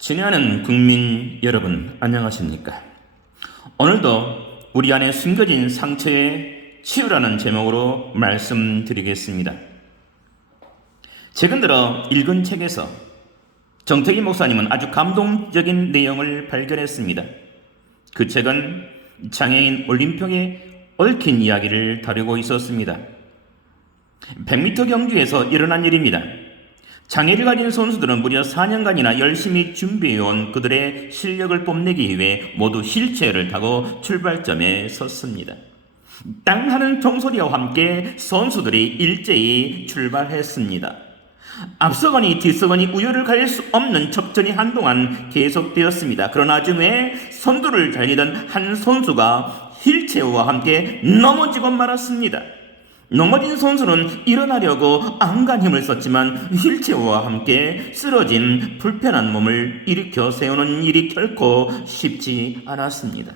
친애하는 국민 여러분, 안녕하십니까? 오늘도 우리 안에 숨겨진 상처의 치유라는 제목으로 말씀드리겠습니다. 최근 들어 읽은 책에서 정태기 목사님은 아주 감동적인 내용을 발견했습니다. 그 책은 장애인 올림픽에 얽힌 이야기를 다루고 있었습니다. 100m 경주에서 일어난 일입니다. 장애를 가진 선수들은 무려 4년간이나 열심히 준비해온 그들의 실력을 뽐내기 위해 모두 휠체어를 타고 출발점에 섰습니다. 땅 하는 종소리와 함께 선수들이 일제히 출발했습니다. 앞서거니 뒤서거니 우열을 가릴 수 없는 접전이 한동안 계속되었습니다. 그러나 줌에 선두를 달리던 한 선수가 휠체어와 함께 넘어지고 말았습니다. 넘어진 선수는 일어나려고 안간 힘을 썼지만 휠체어와 함께 쓰러진 불편한 몸을 일으켜 세우는 일이 결코 쉽지 않았습니다.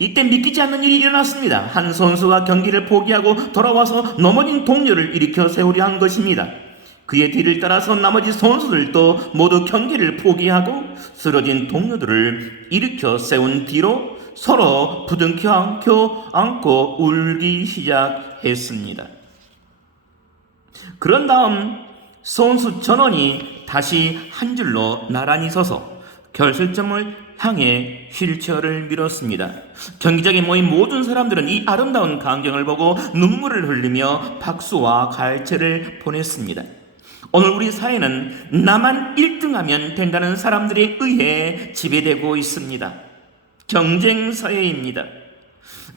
이때 믿기지 않는 일이 일어났습니다. 한 선수가 경기를 포기하고 돌아와서 넘어진 동료를 일으켜 세우려 한 것입니다. 그의 뒤를 따라서 나머지 선수들도 모두 경기를 포기하고 쓰러진 동료들을 일으켜 세운 뒤로 서로 부둥켜 안고, 안고 울기 시작했습니다. 그런 다음 선수 전원이 다시 한 줄로 나란히 서서 결승점을 향해 휠체어를 밀었습니다. 경기장에 모인 모든 사람들은 이 아름다운 광경을 보고 눈물을 흘리며 박수와 갈채를 보냈습니다. 오늘 우리 사회는 나만 1등하면 된다는 사람들에 의해 지배되고 있습니다. 경쟁 사회입니다.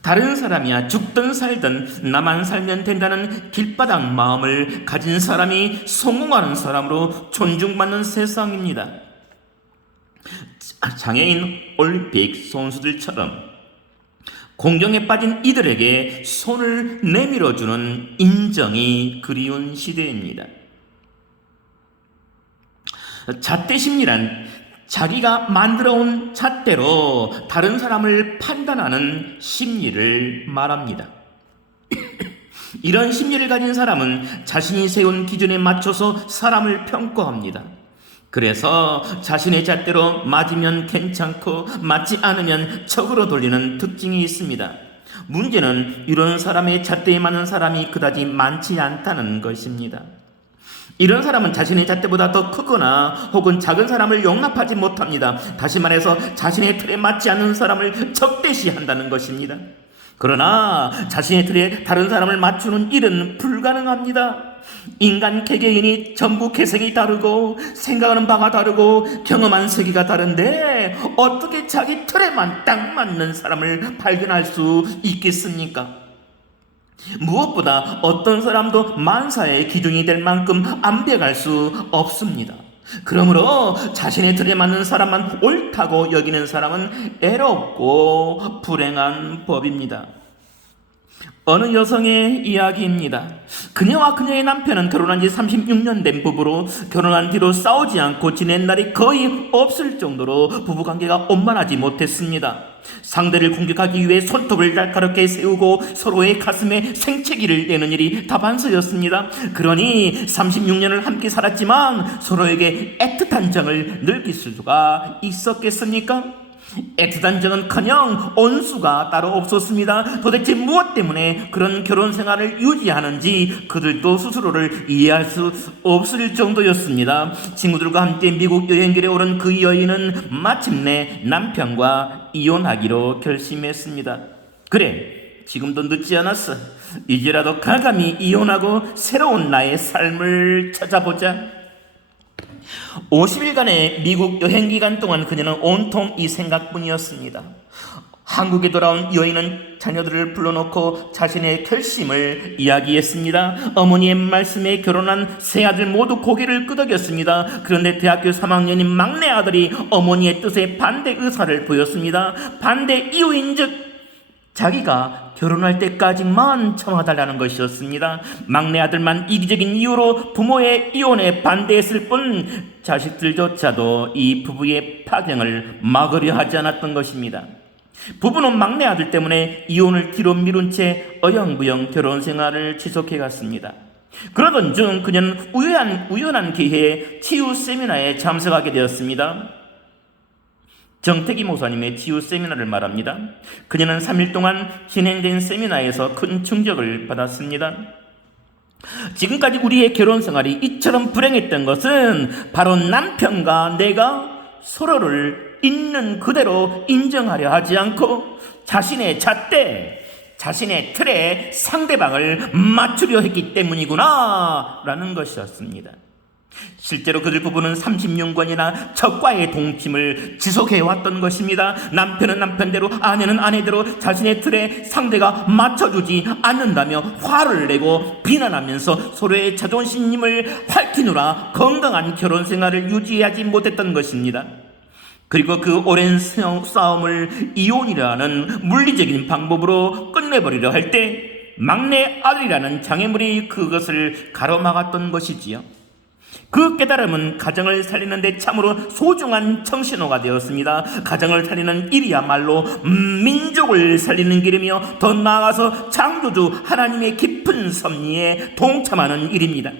다른 사람이야 죽든 살든 나만 살면 된다는 길바닥 마음을 가진 사람이 성공하는 사람으로 존중받는 세상입니다. 장애인 올림픽 선수들처럼 공경에 빠진 이들에게 손을 내밀어주는 인정이 그리운 시대입니다. 잣대 심리란 자기가 만들어 온 잣대로 다른 사람을 판단하는 심리를 말합니다. 이런 심리를 가진 사람은 자신이 세운 기준에 맞춰서 사람을 평가합니다. 그래서 자신의 잣대로 맞으면 괜찮고 맞지 않으면 적으로 돌리는 특징이 있습니다. 문제는 이런 사람의 잣대에 맞는 사람이 그다지 많지 않다는 것입니다. 이런 사람은 자신의 잣대보다 더 크거나 혹은 작은 사람을 용납하지 못합니다. 다시 말해서 자신의 틀에 맞지 않는 사람을 적대시한다는 것입니다. 그러나 자신의 틀에 다른 사람을 맞추는 일은 불가능합니다. 인간 개개인이 전부 개성이 다르고 생각하는 바가 다르고 경험한 세계가 다른데 어떻게 자기 틀에만 딱 맞는 사람을 발견할 수 있겠습니까? 무엇보다 어떤 사람도 만사의 기준이 될 만큼 완벽할 수 없습니다. 그러므로 자신의 틀에 맞는 사람만 옳다고 여기는 사람은 애롭고 불행한 법입니다. 어느 여성의 이야기입니다. 그녀와 그녀의 남편은 결혼한 지 36년 된 부부로 결혼한 뒤로 싸우지 않고 지낸 날이 거의 없을 정도로 부부관계가 원만하지 못했습니다. 상대를 공격하기 위해 손톱을 날카롭게 세우고 서로의 가슴에 생채기를 내는 일이 다반사였습니다. 그러니 36년을 함께 살았지만 서로에게 애틋한 정을 느낄 수가 있었겠습니까? 애틋한 적은커녕 온수가 따로 없었습니다. 도대체 무엇 때문에 그런 결혼 생활을 유지하는지 그들도 스스로를 이해할 수 없을 정도였습니다. 친구들과 함께 미국 여행길에 오른 그 여인은 마침내 남편과 이혼하기로 결심했습니다. 그래, 지금도 늦지 않았어. 이제라도 가감히 이혼하고 새로운 나의 삶을 찾아보자. 50일간의 미국 여행 기간 동안 그녀는 온통 이 생각뿐이었습니다. 한국에 돌아온 여인은 자녀들을 불러놓고 자신의 결심을 이야기했습니다. 어머니의 말씀에 결혼한 세 아들 모두 고개를 끄덕였습니다. 그런데 대학교 3학년인 막내 아들이 어머니의 뜻에 반대 의사를 보였습니다. 반대 이유인 즉 자기가 결혼할 때까지만 참아달라는 것이었습니다. 막내 아들만 이기적인 이유로 부모의 이혼에 반대했을 뿐 자식들조차도 이 부부의 파경을 막으려 하지 않았던 것입니다. 부부는 막내 아들 때문에 이혼을 뒤로 미룬 채 어영부영 결혼 생활을 지속해 갔습니다. 그러던 중 그녀는 우연한, 우연한 기회에 치유 세미나에 참석하게 되었습니다. 정택이 목사님의 치유 세미나를 말합니다. 그녀는 3일 동안 진행된 세미나에서 큰 충격을 받았습니다. 지금까지 우리의 결혼 생활이 이처럼 불행했던 것은 바로 남편과 내가 서로를 있는 그대로 인정하려 하지 않고 자신의 잣대, 자신의 틀에 상대방을 맞추려 했기 때문이구나 라는 것이었습니다. 실제로 그들 부부는 30년간이나 적과의 동침을 지속해 왔던 것입니다. 남편은 남편대로 아내는 아내대로 자신의 틀에 상대가 맞춰주지 않는다며 화를 내고 비난하면서 서로의 자존심을 밝히느라 건강한 결혼 생활을 유지하지 못했던 것입니다. 그리고 그 오랜 싸움을 이혼이라는 물리적인 방법으로 끝내버리려 할 때 막내 아들이라는 장애물이 그것을 가로막았던 것이지요. 그 깨달음은 가정을 살리는데 참으로 소중한 청신호가 되었습니다. 가정을 살리는 일이야말로 음, 민족을 살리는 길이며 더 나아가서 창조주 하나님의 깊은 섭리에 동참하는 일입니다.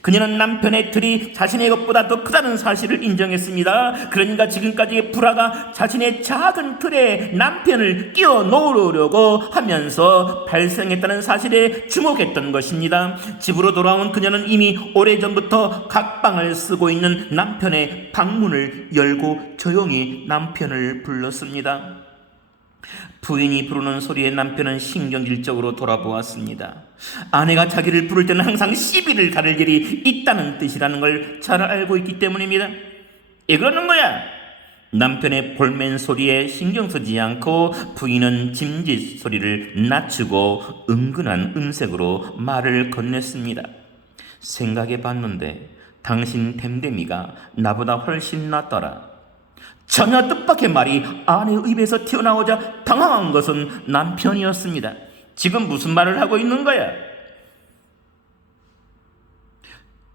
그녀는 남편의 틀이 자신의 것보다 더 크다는 사실을 인정했습니다. 그러니까 지금까지의 불화가 자신의 작은 틀에 남편을 끼워 넣으려고 하면서 발생했다는 사실에 주목했던 것입니다. 집으로 돌아온 그녀는 이미 오래전부터 각방을 쓰고 있는 남편의 방문을 열고 조용히 남편을 불렀습니다. 부인이 부르는 소리에 남편은 신경질적으로 돌아보았습니다. 아내가 자기를 부를 때는 항상 시비를 가를 일이 있다는 뜻이라는 걸 잘 알고 있기 때문입니다. 왜 그러는 거야? 남편의 볼멘 소리에 신경 쓰지 않고 부인은 짐짓 소리를 낮추고 은근한 음색으로 말을 건넸습니다. 생각해 봤는데 당신 댐댐이가 나보다 훨씬 낫더라. 전혀 뜻밖의 말이 아내의 입에서 튀어나오자 당황한 것은 남편이었습니다. 지금 무슨 말을 하고 있는 거야?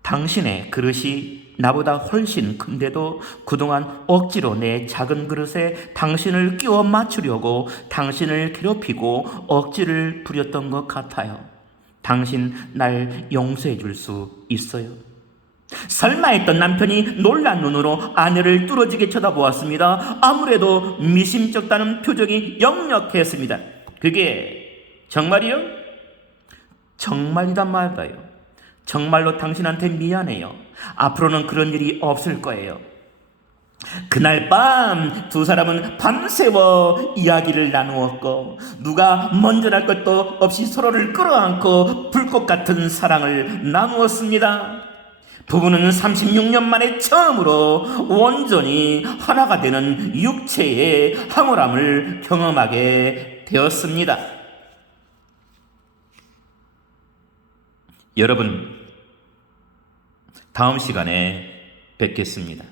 당신의 그릇이 나보다 훨씬 큰데도 그동안 억지로 내 작은 그릇에 당신을 끼워 맞추려고 당신을 괴롭히고 억지를 부렸던 것 같아요. 당신 날 용서해 줄 수 있어요? 설마 했던 남편이 놀란 눈으로 아내를 뚫어지게 쳐다보았습니다. 아무래도 미심쩍다는 표정이 역력했습니다. 그게 정말이요? 정말이란 말다요. 정말로 당신한테 미안해요. 앞으로는 그런 일이 없을 거예요. 그날 밤 두 사람은 밤새워 이야기를 나누었고 누가 먼저 날 것도 없이 서로를 끌어안고 불꽃 같은 사랑을 나누었습니다. 부부는 36년 만에 처음으로 온전히 하나가 되는 육체의 황홀함을 경험하게 되었습니다. 여러분, 다음 시간에 뵙겠습니다.